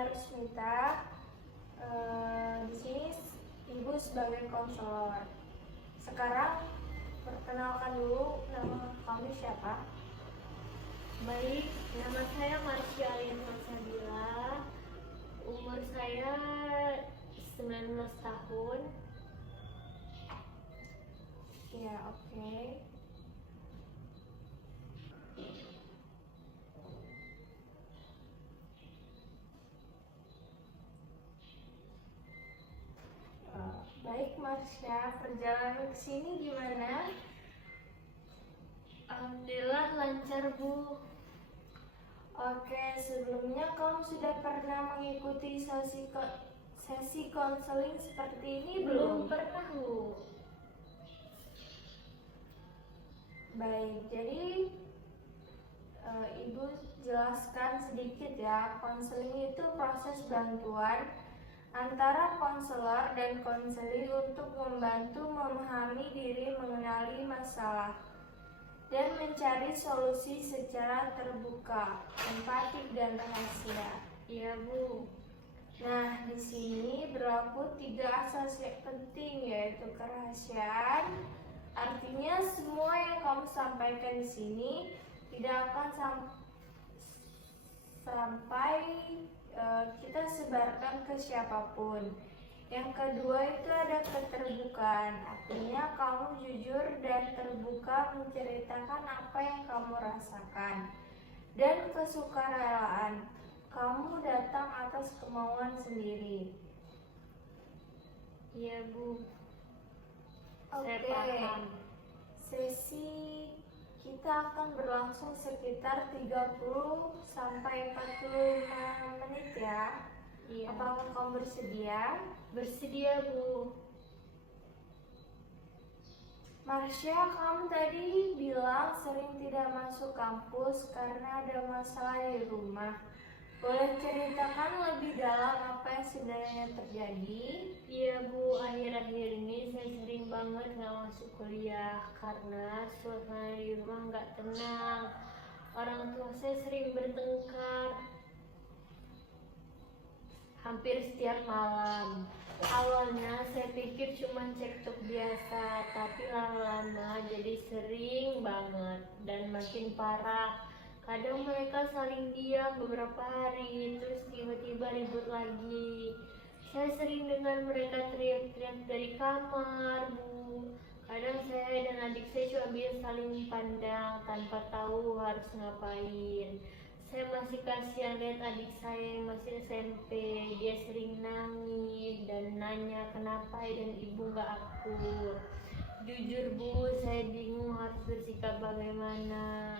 namanya Rusmita. Di sini Ibu sebagai konselor. Sekarang perkenalkan dulu, nama kamu siapa? Baik, nama saya Marsha Aliansa Sabila. Umur saya 19 tahun. Ya, oke. Baik Marsha, perjalanan ke sini gimana? Alhamdulillah lancar, Bu. Oke, sebelumnya kamu sudah pernah mengikuti sesi konseling seperti ini belum? Pernah, Bu. Baik, jadi Ibu jelaskan sedikit ya. Konseling itu proses bantuan antara konselor dan konseli untuk membantu memahami diri, mengenali masalah, dan mencari solusi secara terbuka, empatik, dan rahasia. Iya, Bu. Nah, di sini berlaku 3 asas yang penting, yaitu kerahasiaan. Artinya semua yang kamu sampaikan di sini tidak akan sampai kita sebarkan ke siapapun. Yang kedua itu ada keterbukaan, artinya kamu jujur dan terbuka menceritakan apa yang kamu rasakan. Dan kesukarelaan, kamu datang atas kemauan sendiri. Iya, Bu. Oke, Saya paham. sesi kita akan berlangsung sekitar 30 sampai 45 menit ya. Iya. Apakah kamu bersedia? Bersedia, Bu. Marsha, kamu tadi bilang sering tidak masuk kampus karena ada masalah di rumah. Boleh ceritakan lebih dalam apa yang sebenarnya terjadi? Iya, Bu, akhir-akhir ini saya sering banget nggak masuk kuliah karena suasana di rumah nggak tenang. Orang tua saya sering bertengkar hampir setiap malam. Awalnya saya pikir cuma cekcok biasa, tapi lama-lama jadi sering banget dan makin parah. Kadang mereka saling diam beberapa hari, terus tiba-tiba ribut lagi. Saya sering dengar mereka teriak-teriak dari kamar, Bu. Kadang saya dan adik saya cuma bisa saling pandang tanpa tahu harus ngapain. Saya masih kasihan lihat adik saya yang masih SMP. Dia sering nangis dan nanya kenapa dan ibu gak akur. Jujur, Bu, saya bingung harus bersikap bagaimana.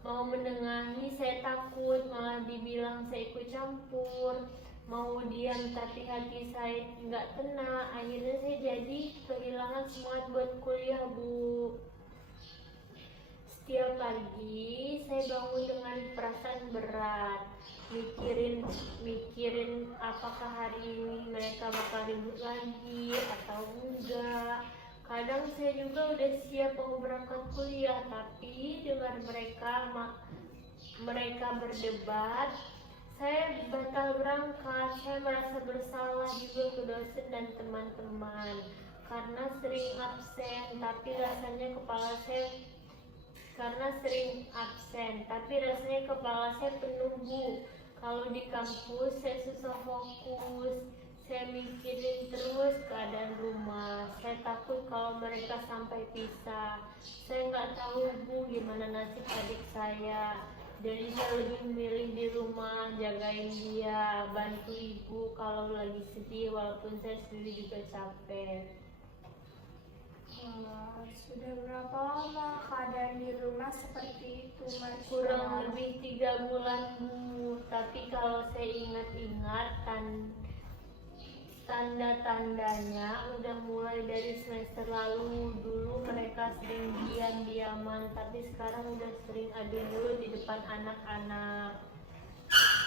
Mau menengahi saya takut malah dibilang saya ikut campur. Mau diam tapi hati saya nggak tenang. Akhirnya saya jadi kehilangan semangat buat kuliah, Bu. Setiap pagi saya bangun dengan perasaan berat, mikirin apakah hari ini mereka bakal ribut lagi atau enggak. Kadang saya juga udah siap mau berangkat kuliah, tapi dengar mereka berdebat, saya batal berangkat. Saya merasa bersalah juga ke dosen dan teman-teman karena sering absen, tapi rasanya kepala saya penuh, Bu. Kalau di kampus saya susah fokus. Saya mikirin terus keadaan rumah. Saya takut kalau mereka sampai pisah. Saya nggak tahu, Bu, gimana nasib adik saya. Jadi saya lebih memilih di rumah, jagain dia, bantu ibu kalau lagi sedih, walaupun saya sendiri juga capek. Sudah berapa lama keadaan di rumah seperti itu, Marsha? Kurang lebih 3 bulan, Bu. Tapi kalau saya ingat-ingat tanda-tandanya udah mulai dari semester lalu. Dulu mereka sering diam-diaman, tapi sekarang udah sering adu mulut di depan anak-anak.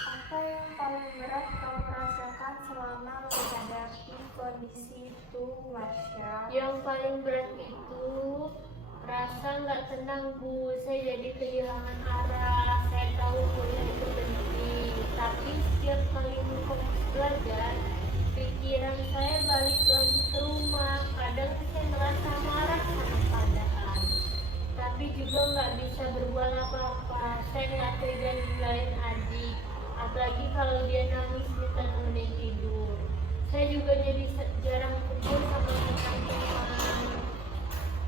Apa yang paling berat kamu rasakan selama menghadapi kondisi itu, Marsha? Yang paling berat itu Rasa nggak tenang Bu, saya jadi kehilangan arah. Saya tahu kuliah itu penting, tapi setiap kali fokus belajar, pikiran saya balik lagi ke rumah. Kadang saya merasa marah sama keadaan, tapi juga nggak bisa berbuat apa-apa. Saya nggak tega ninggalin adik, apalagi kalau dia nangis minta nemenin tidur. Saya juga jadi jarang kumpul sama teman-teman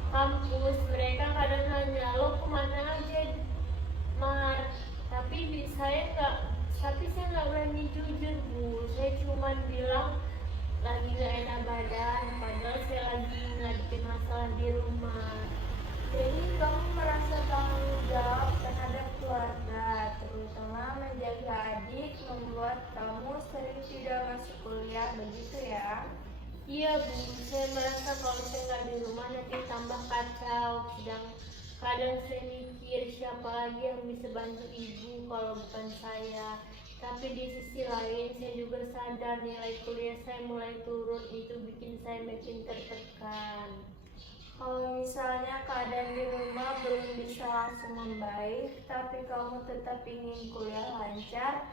kampus. Mereka kadang nanya, lo kemana aja Mar, tapi saya nggak berani jujur Bu. Saya cuma bilang lagi nggak enak badan, padahal saya lagi ngadepin masalah di rumah. Jadi kamu merasa tanggung jawab terhadap keluarga, terutama menjaga adik, membuat kamu sering tidak masuk kuliah, begitu ya? Iya Bu, saya merasa kalau saya nggak di rumah nanti tambah kacau. Kadang saya mikir siapa lagi yang bisa bantu ibu kalau bukan saya. Tapi di sisi lain saya juga sadar nilai kuliah saya mulai turun, itu bikin saya makin tertekan. Kalau misalnya keadaan di rumah belum bisa langsung membaik, tapi kamu tetap ingin kuliah lancar,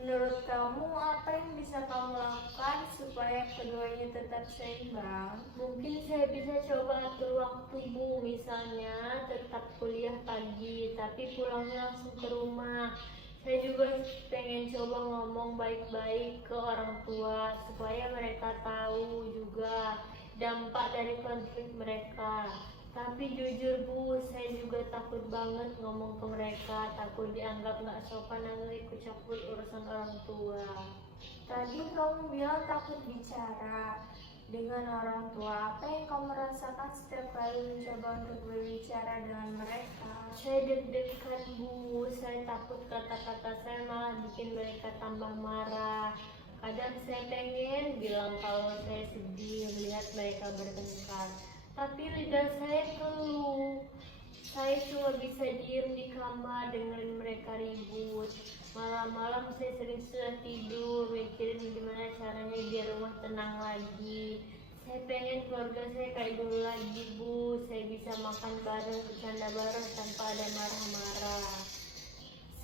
menurut kamu apa yang bisa kamu lakukan supaya keduanya tetap seimbang? Mungkin saya bisa coba atur waktu Bu, misalnya tetap kuliah pagi tapi pulangnya langsung ke rumah. Saya juga pengen coba ngomong baik-baik ke orang tua supaya mereka tahu juga dampak dari konflik mereka. Tapi jujur Bu, saya juga takut banget ngomong ke mereka, takut dianggap nggak sopan atau ikut campur urusan orang tua. Tadi kamu bilang takut bicara dengan orang tua. Apa yang kamu rasakan setiap kali mencoba untuk berbicara dengan mereka? Saya deg-degan Bu, saya takut kata-kata saya malah bikin mereka tambah marah. Kadang saya pengen bilang kalau saya sedih melihat mereka bertengkar, tapi lidah saya keluh. Saya cuma bisa diem di kamar dengerin mereka ribut. Malam-malam saya sering susah tidur, mikirin gimana caranya biar rumah tenang lagi. Saya pengen keluarga saya kayak dulu lagi Bu, saya bisa makan bareng, bercanda bareng tanpa ada marah-marah.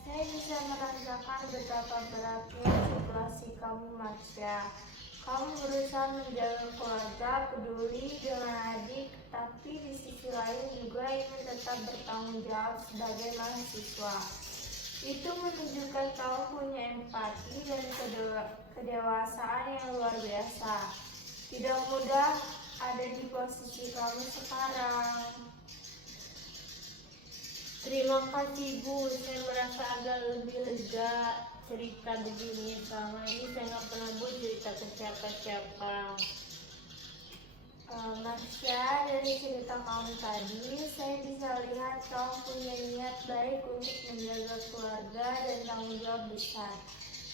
Saya bisa merasakan betapa beratnya situasi kamu, Marsha. Kamu berusaha menjaga keluarga, peduli dengan adik, tapi di sisi lain juga ingin tetap bertanggung jawab sebagai mahasiswa. Itu menunjukkan kamu punya empati dan kedewasaan yang luar biasa. Tidak mudah ada di posisi kamu sekarang. Terima kasih Bu, saya merasa agak lebih lega cerita begini. Selama ini saya nggak pernah Bu cerita ke siapa-siapa. Marsha, dari cerita kamu tadi, saya bisa lihat kamu punya niat baik untuk menjaga keluarga dan tanggung jawab besar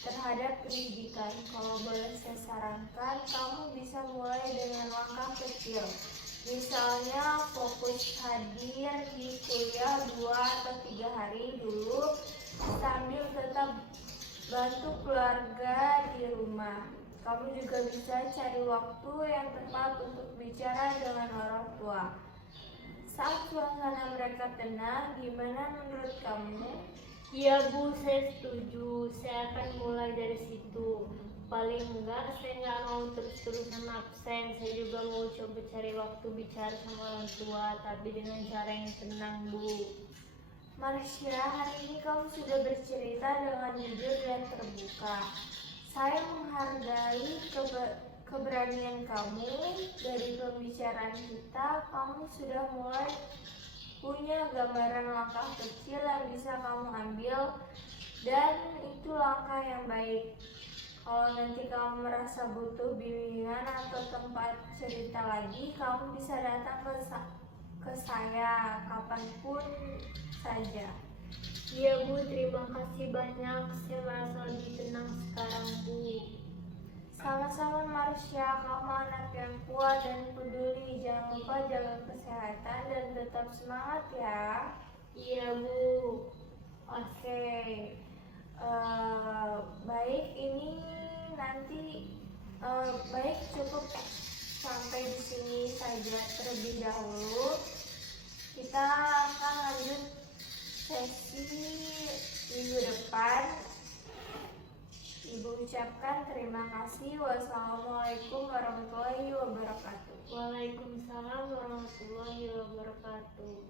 terhadap pendidikan. Kalau boleh saya sarankan, kamu bisa mulai dengan langkah kecil. Misalnya fokus hadir di kuliah 2 atau 3 hari dulu, sambil tetap bantu keluarga di rumah. Kamu juga bisa cari waktu yang tepat untuk bicara dengan orang tua. Saat suasana mereka tenang, gimana menurut kamu? Iya Bu, saya setuju. Saya akan mulai dari situ. Paling enggak saya nggak mau terus-terusan absen. Saya juga mau coba cari waktu bicara sama orang tua, tapi dengan cara yang tenang Bu. Marsha, hari ini kamu sudah bercerita dengan jujur dan terbuka. Saya menghargai keberanian kamu. Dari pembicaraan kita, kamu sudah mulai punya gambaran langkah kecil yang bisa kamu ambil, dan itu langkah yang baik. Kalau nanti kamu merasa butuh bimbingan atau tempat cerita lagi, kamu bisa datang ke saya kapanpun saja. Iya Bu, terima kasih banyak. Saya merasa lebih tenang sekarang Bu. Sama-sama Marsha, kamu anak yang kuat dan peduli. Jangan lupa jaga kesehatan dan tetap semangat ya. Iya Bu. Oke, baik, ini nanti baik, cukup sampai di sini saja terlebih dahulu. Kita kita akan lanjut sesi minggu depan. Ibu ucapkan terima kasih. Wassalamualaikum warahmatullahi wabarakatuh. Waalaikumsalam warahmatullahi wabarakatuh.